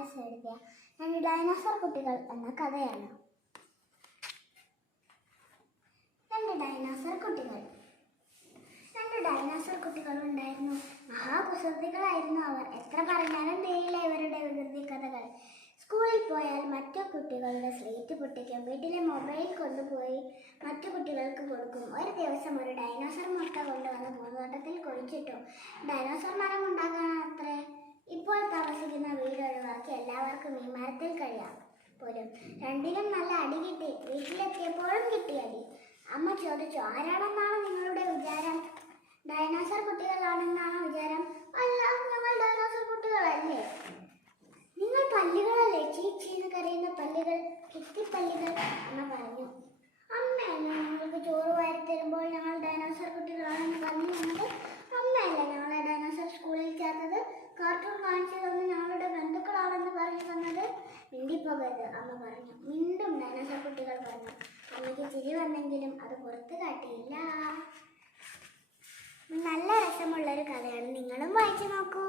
S എഴുതിയ രണ്ട് dinosaur കുട്ടികൾ എന്ന കഥയാണ്. രണ്ട് ഡൈനോസർ കുട്ടികൾ. രണ്ട് ഡൈനോസർ കുട്ടികൾ ഉണ്ടായിരുന്നു. മഹാകുസൃതികളായിരുന്നു അവർ. എത്ര പറഞ്ഞാലും തീരില്ല ഇവരുടെ വികൃതി കഥകൾ. സ്കൂളിൽ പോയാൽ മറ്റു കുട്ടികളുടെ സ്ലേറ്റ് പൊട്ടിക്കും. വീട്ടിലെ മൊബൈൽ കൊണ്ടുപോയി മറ്റു കുട്ടികൾക്ക് കൊടുക്കും. ഒരു ദിവസം ഒരു ഡൈനോസർ മുട്ട കൊണ്ടുവന്ന് പൂന്തോട്ടത്തിൽ കുഴിച്ചിട്ടു. ഡൈനോസർ മരം താമസിക്കുന്ന ഒഴിവാക്കി എല്ലാവർക്കും ഈ മരത്തിൽ കഴിയാം. പോലും രണ്ടിനും നല്ല അടി കിട്ടി. വീട്ടിലെത്തിയപ്പോഴും കിട്ടിയടി. അമ്മ ചോദിച്ചു ആരാണെന്നാണ് നിങ്ങളുടെ വിചാരം? മിണ്ടിപ്പോകരുത് അമ്മ പറഞ്ഞു. വീണ്ടും ഡൈനോസർ കുട്ടികൾ പറഞ്ഞു. എനിക്ക് ചിരി വന്നെങ്കിലും അത് പുറത്തു കാട്ടിയില്ല. നല്ല രസമുള്ളൊരു കഥയാണ്. നിങ്ങളും വായിച്ചു നോക്കൂ.